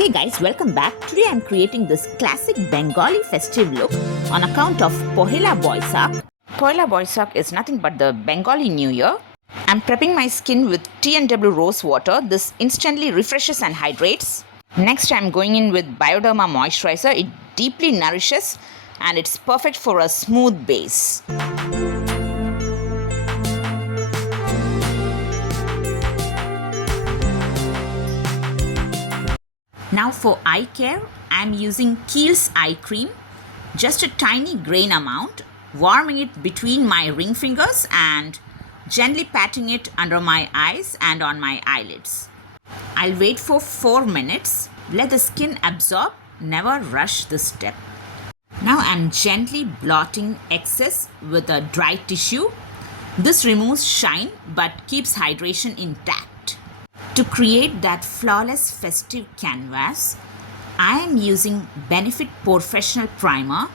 Hey guys, welcome back. Today I'm creating this classic Bengali festive look on account of Pohela Boisakh. Pohela Boisakh is nothing but the Bengali New Year. I'm prepping my skin with T&W rose water. This instantly refreshes and hydrates. Next I'm going in with Bioderma moisturizer. It deeply nourishes and it's perfect for a smooth base. Now for eye care, I am using Kiehl's eye cream, just a tiny grain amount, warming it between my ring fingers and gently patting it under my eyes and on my eyelids. I'll wait for 4 minutes, let the skin absorb, never rush this step. Now I'm gently blotting excess with a dry tissue. This removes shine but keeps hydration intact. To create that flawless festive canvas, I am using Benefit Professional Primer.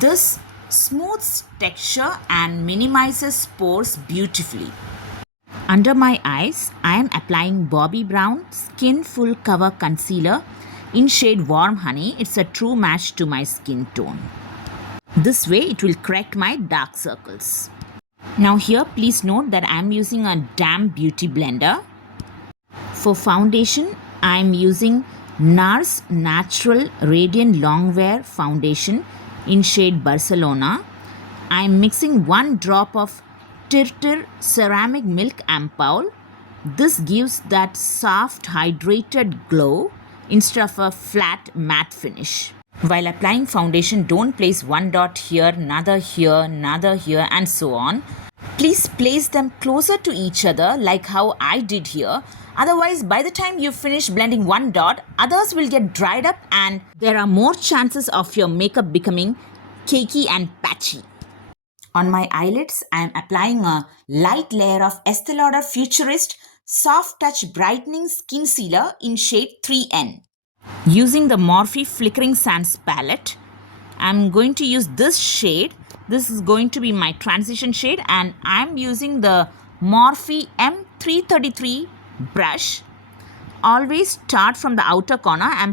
This smooths texture and minimizes pores beautifully. Under my eyes, I am applying Bobbi Brown Skin Full Cover Concealer in shade Warm Honey. It's a true match to my skin tone. This way it will correct my dark circles. Now here, please note that I am using a damp beauty blender. For foundation, I am using NARS Natural Radiant Longwear Foundation in shade Barcelona. I am mixing 1 drop of Tirtir Ceramic Milk Ampoule. This gives that soft, hydrated glow instead of a flat matte finish. While applying foundation, don't place 1 dot here, another here and so on. Please place them closer to each other like how I did here. Otherwise, by the time you finish blending 1 dot, others will get dried up and there are more chances of your makeup becoming cakey and patchy. On my eyelids, I am applying a light layer of Estee Lauder Futurist Soft Touch Brightening Skin Sealer in shade 3N. Using the Morphe Flickering Sands palette, I am going to use this shade. This is going to be my transition shade and I am using the Morphe M333 brush. Always start from the outer corner. I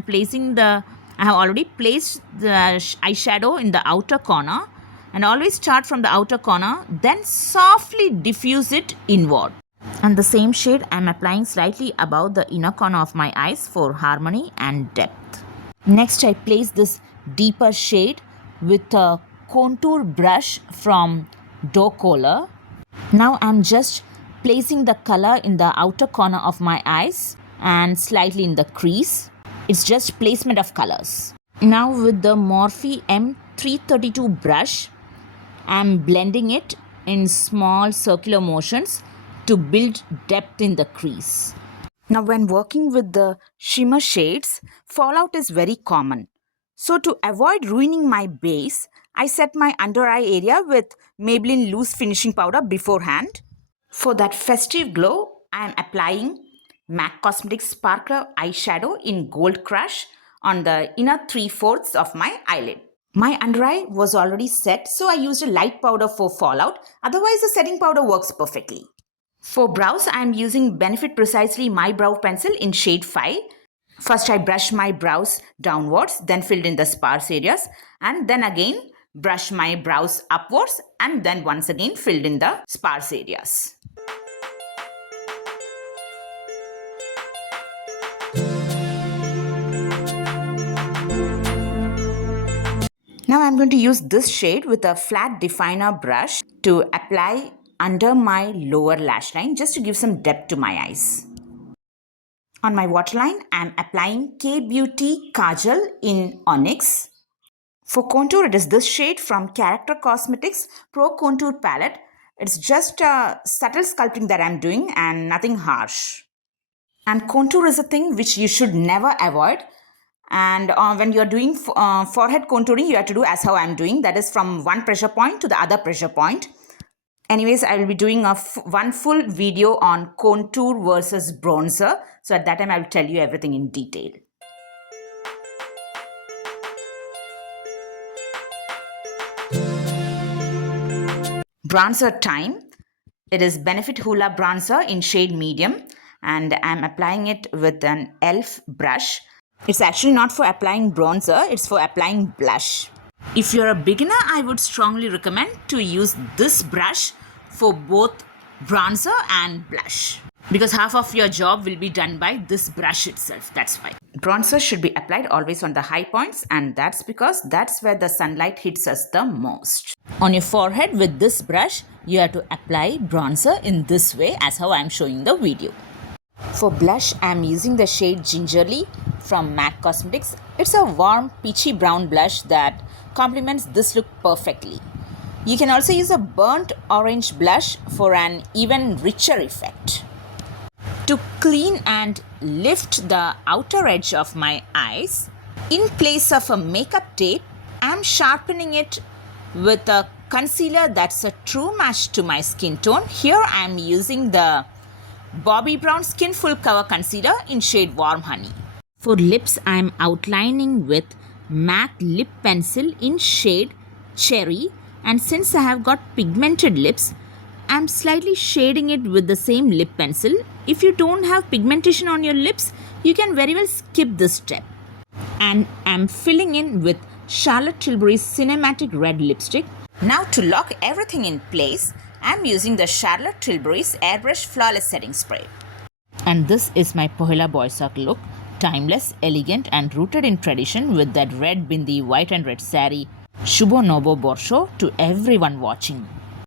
have already placed the eyeshadow in the outer corner and always start from the outer corner, then softly diffuse it inward. And the same shade I am applying slightly above the inner corner of my eyes for harmony and depth. Next I place this deeper shade with a contour brush from Doe Color. Now I am just placing the color in the outer corner of my eyes and slightly in the crease. It's just placement of colors. Now with the Morphe M332 brush, I'm blending it in small circular motions to build depth in the crease. Now when working with the shimmer shades, fallout is very common. So to avoid ruining my base, I set my under eye area with Maybelline Loose Finishing Powder beforehand. For that festive glow, I am applying MAC Cosmetics Sparkler eyeshadow in Gold Crush on the inner 3/4 of my eyelid. My under eye was already set, so I used a light powder for fallout. Otherwise, the setting powder works perfectly. For brows, I am using Benefit Precisely My Brow Pencil in shade 5. First, I brush my brows downwards, then filled in the sparse areas, and then again brush my brows upwards, and then once again filled in the sparse areas. Now I'm going to use this shade with a flat definer brush to apply under my lower lash line just to give some depth to my eyes. On my waterline, I'm applying K-Beauty Kajal in Onyx. For contour, it is this shade from Character Cosmetics Pro Contour Palette. It's just a subtle sculpting that I'm doing and nothing harsh. And contour is a thing which you should never avoid. And when you're doing forehead contouring, you have to do as how I'm doing. That is from one pressure point to the other pressure point. Anyways, I will be doing one full video on contour versus bronzer. So at that time, I will tell you everything in detail. Bronzer time. It is Benefit Hoola Bronzer in shade medium. And I'm applying it with an e.l.f. brush. It's actually not for applying bronzer, it's for applying blush. If you're a beginner, I would strongly recommend to use this brush for both bronzer and blush, because half of your job will be done by this brush itself. That's why. Bronzer should be applied always on the high points, and that's because that's where the sunlight hits us the most. On your forehead with this brush, you have to apply bronzer in this way, as how I'm showing the video. For blush, I'm using the shade Gingerly from MAC Cosmetics. It's a warm peachy brown blush that complements this look perfectly. You can also use a burnt orange blush for an even richer effect. To clean and lift the outer edge of my eyes, in place of a makeup tape, I'm sharpening it with a concealer that's a true match to my skin tone. Here I'm using the Bobbi Brown Skin Full Cover Concealer in shade Warm Honey. For lips, I'm outlining with MAC Lip Pencil in shade Cherry, and since I have got pigmented lips, I'm slightly shading it with the same lip pencil. If you don't have pigmentation on your lips, you can very well skip this step. And I'm filling in with Charlotte Tilbury's Cinematic Red Lipstick. Now to lock everything in place, I'm using the Charlotte Tilbury's Airbrush Flawless Setting Spray. And this is my Pohela Boisakh look. Timeless, elegant and rooted in tradition with that red bindi, white and red saree. Shubho Nobo Borsho to everyone watching.